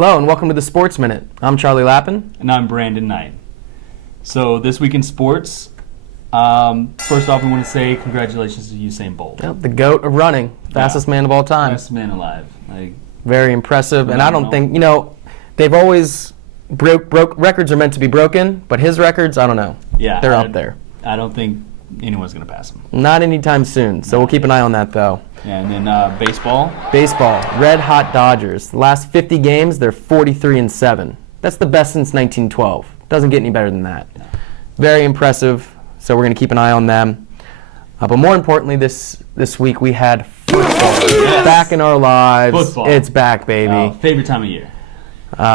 Hello and welcome to the Sports Minute. I'm Charlie Lappin. And I'm Brandon Knight. So this week in sports, first off we want to say congratulations to Usain Bolt. Yep, the GOAT of running, fastest man of all time. Fastest man alive. Very impressive, and I don't think, they've always broke records are meant to be broken, but his records, I don't know. Yeah, they're up there. I don't think anyone's going to pass him. Not anytime soon, so we'll keep an eye on that though. Yeah, and then baseball. Baseball, red hot Dodgers. The last 50 games, they're 43-7. That's the best since 1912. Doesn't get any better than that. No. Very impressive, so we're going to keep an eye on them. But more importantly, this week we had football. Yes. Back in our lives. Football. It's back, baby. Favorite time of year.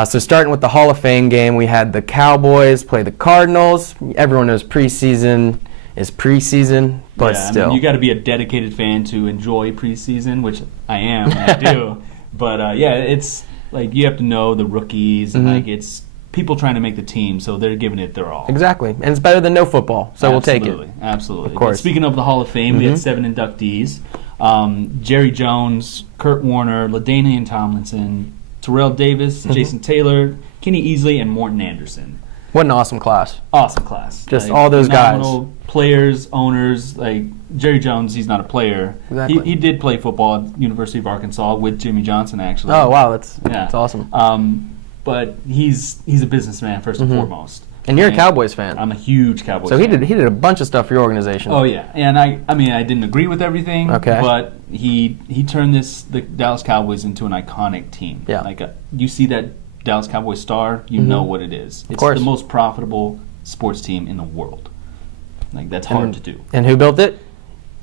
So starting with the Hall of Fame game, we had the Cowboys play the Cardinals. Everyone knows preseason is preseason, but yeah, still. You got to be a dedicated fan to enjoy preseason, which I am, and I do. But it's like you have to know the rookies, and it's people trying to make the team, so they're giving it their all. Exactly, and it's better than no football, so we'll take it. Absolutely. Of course. But speaking of the Hall of Fame, we had 7 inductees. Jerry Jones, Kurt Warner, LaDainian Tomlinson, Terrell Davis, Jason Taylor, Kenny Easley, and Morton Anderson. What an awesome class. Awesome class. Just all those guys. Players, owners, like Jerry Jones, he's not a player. Exactly. He did play football at University of Arkansas with Jimmy Johnson, actually. Oh, wow, that's awesome. But he's a businessman first and foremost. And you're a Cowboys fan. I'm a huge Cowboys fan. So he did a bunch of stuff for your organization. Oh, yeah. And I didn't agree with everything, but he turned the Dallas Cowboys into an iconic team. Yeah. Like you see that Dallas Cowboys star, you know what it is. It's the most profitable sports team in the world. Like that's hard to do. And who built it?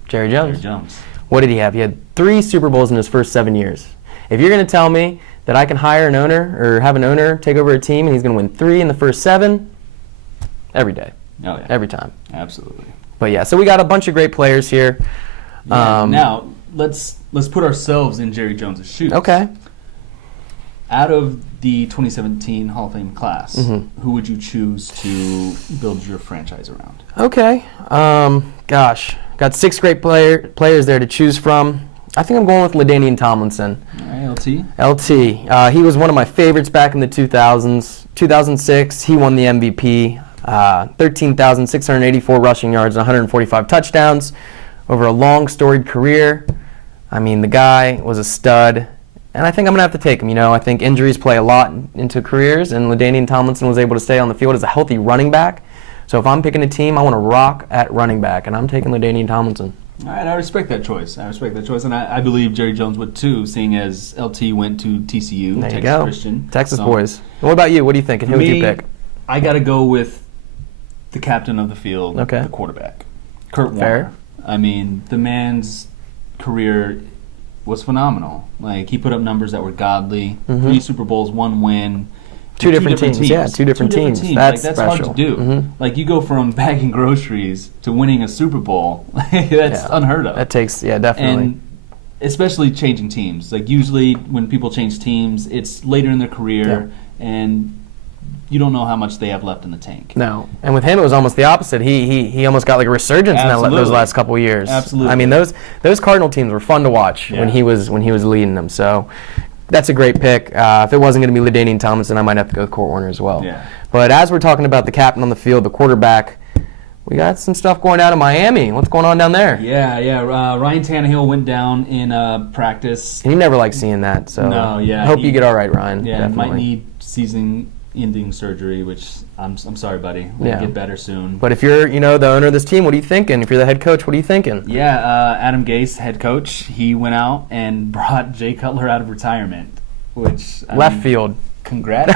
Jerry Jones. Jerry Jones. What did he have? He had 3 Super Bowls in his first 7 years. If you're going to tell me that I can hire an owner or have an owner take over a team and he's going to win 3 in the first 7, every day. Oh yeah. Every time. Absolutely. But yeah, so we got a bunch of great players here. Yeah, now let's put ourselves in Jerry Jones' shoes. Okay. Out of the 2017 Hall of Fame class, who would you choose to build your franchise around? Okay. Gosh, got 6 great players there to choose from. I think I'm going with LaDainian Tomlinson. All right, LT. LT. He was one of my favorites back in the 2000s. 2006, he won the MVP. 13,684 rushing yards and 145 touchdowns over a long, storied career. I mean, the guy was a stud. And I think I'm going to have to take him. I think injuries play a lot into careers, and LaDainian Tomlinson was able to stay on the field as a healthy running back. So if I'm picking a team, I want to rock at running back, and I'm taking LaDainian Tomlinson. All right, I respect that choice. And I believe Jerry Jones would too, seeing as LT went to TCU, there Texas you go. Christian. Texas boys. And what about you? What do you think, and who would you pick? I got to go with the captain of the field, the quarterback, Kurt Warner. Fair. I mean, the man's career was phenomenal. Like, he put up numbers that were godly. 3 Super Bowls, 1 win. Two different teams. Yeah, two different teams. That's like, that's special. hard to do. Like, you go from bagging groceries to winning a Super Bowl. That's unheard of. That takes, definitely. And especially changing teams. Like, usually when people change teams, it's later in their career, and you don't know how much they have left in the tank. No, and with him it was almost the opposite. He almost got like a resurgence in those last couple of years. Absolutely. I mean those Cardinal teams were fun to watch when he was leading them. So that's a great pick. If it wasn't going to be LaDainian Tomlinson, I might have to go with Kurt Warner as well. Yeah. But as we're talking about the captain on the field, the quarterback, we got some stuff going out of Miami. What's going on down there? Yeah. Ryan Tannehill went down in practice. And you never like seeing that. So I hope you get all right, Ryan. Yeah, definitely. might need season-ending surgery, which I'm sorry, buddy. We'll get better soon. But if you're, the owner of this team, what are you thinking? If you're the head coach, what are you thinking? Yeah, Adam Gase, head coach, he went out and brought Jay Cutler out of retirement, which left field. Congrats.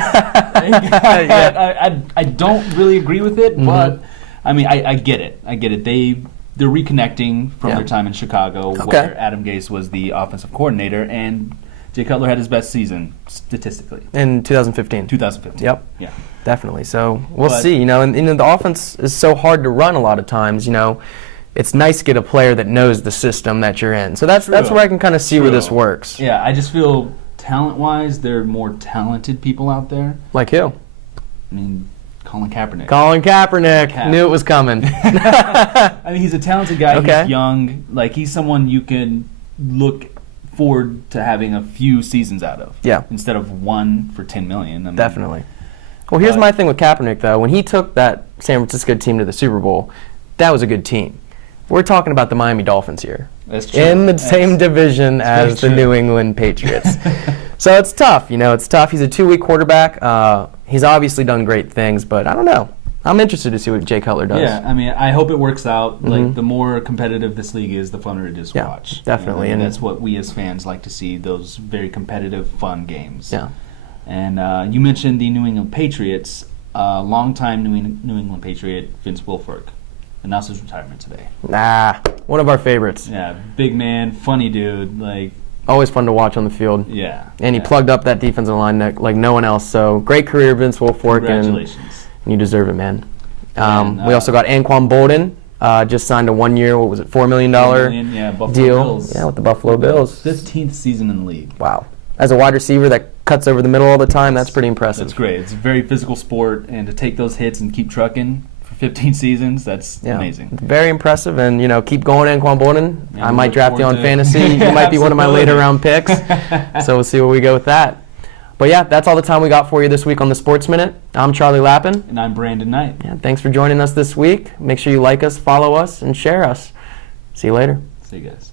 I don't really agree with it, but I mean, I get it. They're reconnecting from their time in Chicago, where Adam Gase was the offensive coordinator, and Jay Cutler had his best season statistically in 2015. 2015. Yep. Yeah. Definitely. So we'll see. And the offense is so hard to run a lot of times. It's nice to get a player that knows the system that you're in. So that's where I can kind of see where this works. Yeah, I just feel talent-wise, there are more talented people out there. Like who? I mean, Colin Kaepernick. Knew it was coming. I mean, he's a talented guy. Okay. He's young. Like, he's someone you can look forward to having a few seasons out of. Yeah. Instead of one for $10 million. I mean, Definitely. Well, here's my thing with Kaepernick, though. When he took that San Francisco team to the Super Bowl, that was a good team. We're talking about the Miami Dolphins here. That's true. In the same division as the New England Patriots. So it's tough. It's tough. He's a 2-week quarterback. He's obviously done great things, but I don't know. I'm interested to see what Jay Cutler does. Yeah, I mean, I hope it works out. Like, the more competitive this league is, the funner it is to watch. Definitely. And that's what we as fans like to see, those very competitive, fun games. Yeah. And you mentioned the New England Patriots. Longtime New England Patriot, Vince Wilfork, announced his retirement today. One of our favorites. Yeah, big man, funny dude. Like, always fun to watch on the field. Yeah. And he plugged up that defensive line like no one else. So great career, Vince Wilfork. Congratulations. And you deserve it, man. We also got Anquan Bolden. Just signed a 1-year, $4 million Buffalo deal. Bills. Yeah, with the Buffalo Bills. 15th season in the league. Wow. As a wide receiver that cuts over the middle all the time, that's pretty impressive. That's great. It's a very physical sport, and to take those hits and keep trucking for 15 seasons, that's amazing. Very impressive, and keep going, Anquan Bolden. Yeah, I might draft you on fantasy. You might be one of my later round picks. So we'll see where we go with that. But yeah, that's all the time we got for you this week on the Sports Minute. I'm Charlie Lappin. And I'm Brandon Knight. Yeah, thanks for joining us this week. Make sure you like us, follow us, and share us. See you later. See you guys.